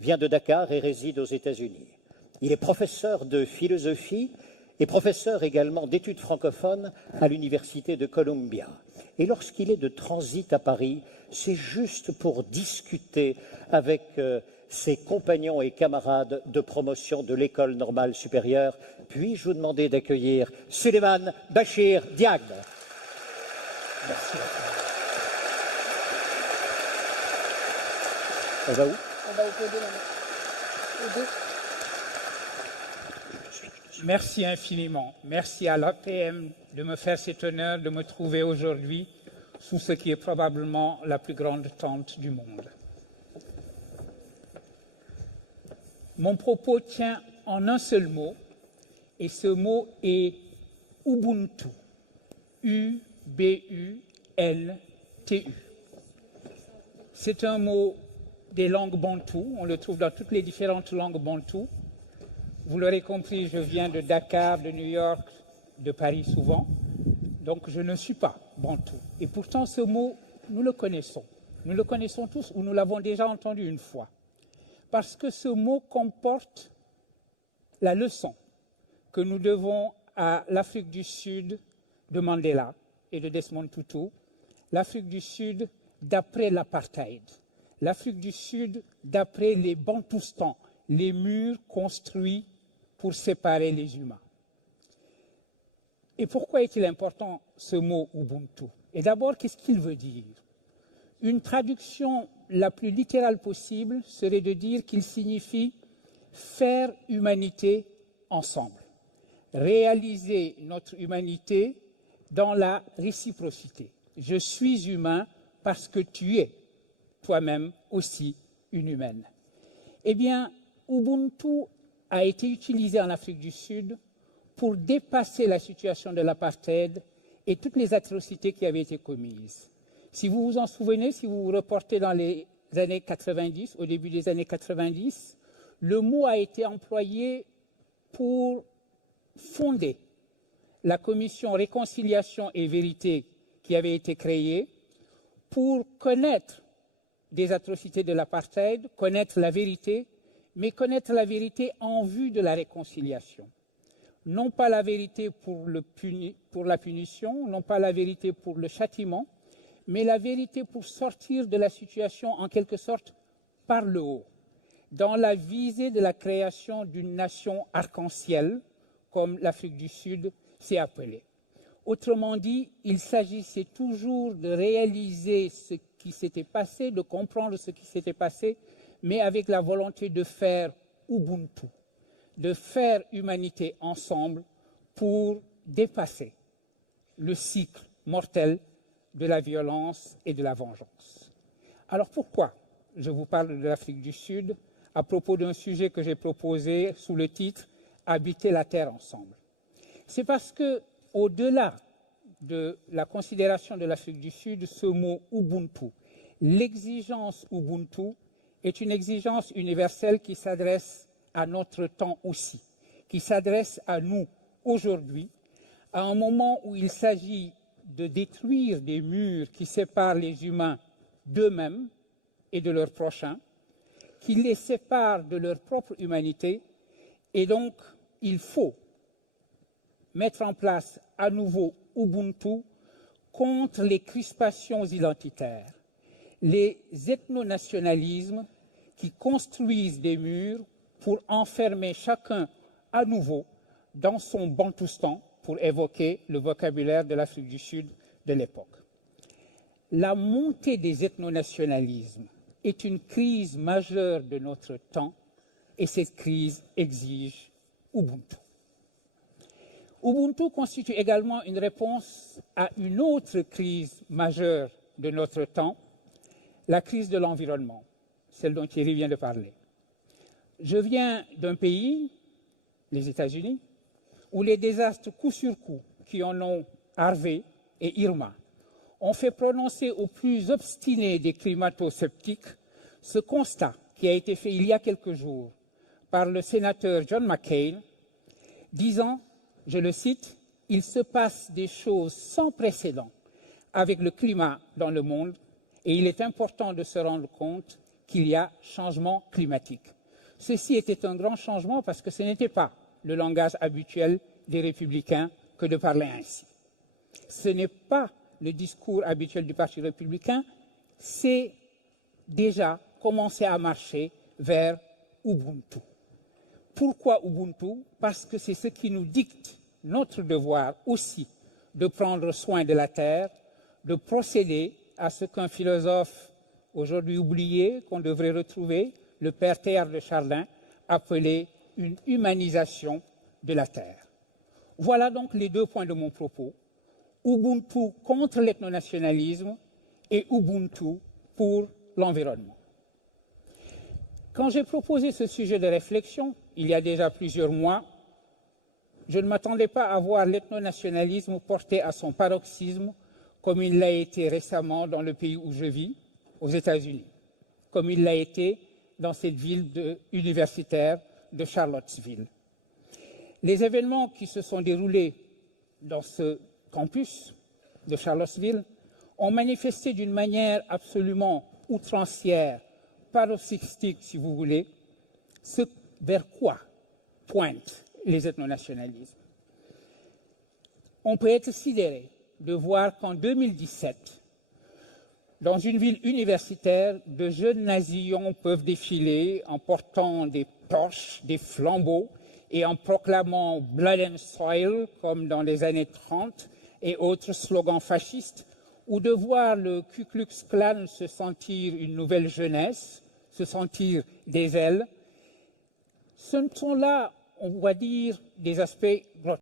vient de Dakar et réside aux États-Unis. Il est professeur de philosophie et professeur également d'études francophones à l'Université de Columbia. Et lorsqu'il est de transit à Paris, c'est juste pour discuter avec ses compagnons et camarades de promotion de l'École normale supérieure. Puis-je vous demander d'accueillir Souleymane Bachir Diagne. Merci. On va où? On va au deux. Merci infiniment. Merci à l'APM de me faire cet honneur de me trouver aujourd'hui sous ce qui est probablement la plus grande tente du monde. Mon propos tient en un seul mot, et ce mot est Ubuntu. U-B-U-N-T-U. C'est un mot des langues bantoues, on le trouve dans toutes les différentes langues bantoues. Vous l'aurez compris, je viens de Dakar, de New York, de Paris souvent, donc je ne suis pas bantou. Et pourtant, ce mot, nous le connaissons. Nous le connaissons tous, ou nous l'avons déjà entendu une fois. Parce que ce mot comporte la leçon que nous devons à l'Afrique du Sud de Mandela et de Desmond Tutu, l'Afrique du Sud d'après l'apartheid, l'Afrique du Sud d'après les Bantoustans, les murs construits pour séparer les humains. Et pourquoi est-il important ce mot Ubuntu? Et d'abord, qu'est-ce qu'il veut dire? Une traduction la plus littérale possible serait de dire qu'il signifie faire humanité ensemble, réaliser notre humanité dans la réciprocité. Je suis humain parce que tu es toi-même aussi une humaine. Eh bien, Ubuntu a été utilisé en Afrique du Sud pour dépasser la situation de l'apartheid et toutes les atrocités qui avaient été commises. Si vous vous en souvenez, si vous vous reportez dans les années 90, au début des années 90, le mot a été employé pour fonder la commission Réconciliation et Vérité qui avait été créée pour connaître des atrocités de l'apartheid, connaître la vérité, mais connaître la vérité en vue de la réconciliation. Non pas la vérité pour la punition, non pas la vérité pour le châtiment, mais la vérité pour sortir de la situation en quelque sorte par le haut, dans la visée de la création d'une nation arc-en-ciel, comme l'Afrique du Sud s'est appelée. Autrement dit, il s'agissait toujours de réaliser ce qui s'était passé, de comprendre ce qui s'était passé, mais avec la volonté de faire Ubuntu, de faire humanité ensemble pour dépasser le cycle mortel de la violence et de la vengeance. Alors pourquoi je vous parle de l'Afrique du Sud à propos d'un sujet que j'ai proposé sous le titre « Habiter la Terre ensemble ». C'est parce que, au-delà de la considération de l'Afrique du Sud, ce mot Ubuntu, l'exigence Ubuntu, est une exigence universelle qui s'adresse à notre temps aussi, qui s'adresse à nous aujourd'hui, à un moment où il s'agit de détruire des murs qui séparent les humains d'eux-mêmes et de leurs prochains, qui les séparent de leur propre humanité, et donc il faut mettre en place à nouveau Ubuntu contre les crispations identitaires, les ethnonationalismes qui construisent des murs pour enfermer chacun à nouveau dans son bantoustan, pour évoquer le vocabulaire de l'Afrique du Sud de l'époque. La montée des ethnonationalismes est une crise majeure de notre temps et cette crise exige Ubuntu. Ubuntu constitue également une réponse à une autre crise majeure de notre temps, la crise de l'environnement, celle dont Thierry vient de parler. Je viens d'un pays, les États-Unis, où les désastres coup sur coup, qui en ont Harvey et Irma, ont fait prononcer aux plus obstinés des climato-sceptiques ce constat qui a été fait il y a quelques jours par le sénateur John McCain, disant, je le cite, « Il se passe des choses sans précédent avec le climat dans le monde et il est important de se rendre compte qu'il y a changement climatique. Ceci était un grand changement parce que ce n'était pas le langage habituel des républicains que de parler ainsi. Ce n'est pas le discours habituel du Parti républicain, c'est déjà commencer à marcher vers Ubuntu. Pourquoi Ubuntu? Parce que c'est ce qui nous dicte notre devoir aussi de prendre soin de la terre, de procéder à ce qu'un philosophe aujourd'hui oublié, qu'on devrait retrouver, le père Théard de Chardin, appelait une humanisation de la terre. Voilà donc les deux points de mon propos. Ubuntu contre l'ethnonationalisme et Ubuntu pour l'environnement. Quand j'ai proposé ce sujet de réflexion, il y a déjà plusieurs mois, je ne m'attendais pas à voir l'ethnonationalisme porté à son paroxysme comme il l'a été récemment dans le pays où je vis, aux États-Unis, comme il l'a été dans cette ville universitaire de Charlottesville. Les événements qui se sont déroulés dans ce campus de Charlottesville ont manifesté d'une manière absolument outrancière, paroxystique si vous voulez, ce vers quoi pointent les ethnonationalismes. On peut être sidéré de voir qu'en 2017, dans une ville universitaire, de jeunes nazillons peuvent défiler en portant des torches, des flambeaux et en proclamant « Blood and Soil » comme dans les années 30 et autres slogans fascistes, ou de voir le Ku Klux Klan se sentir une nouvelle jeunesse, se sentir des ailes. Ce sont là, on va dire, des aspects grotesques.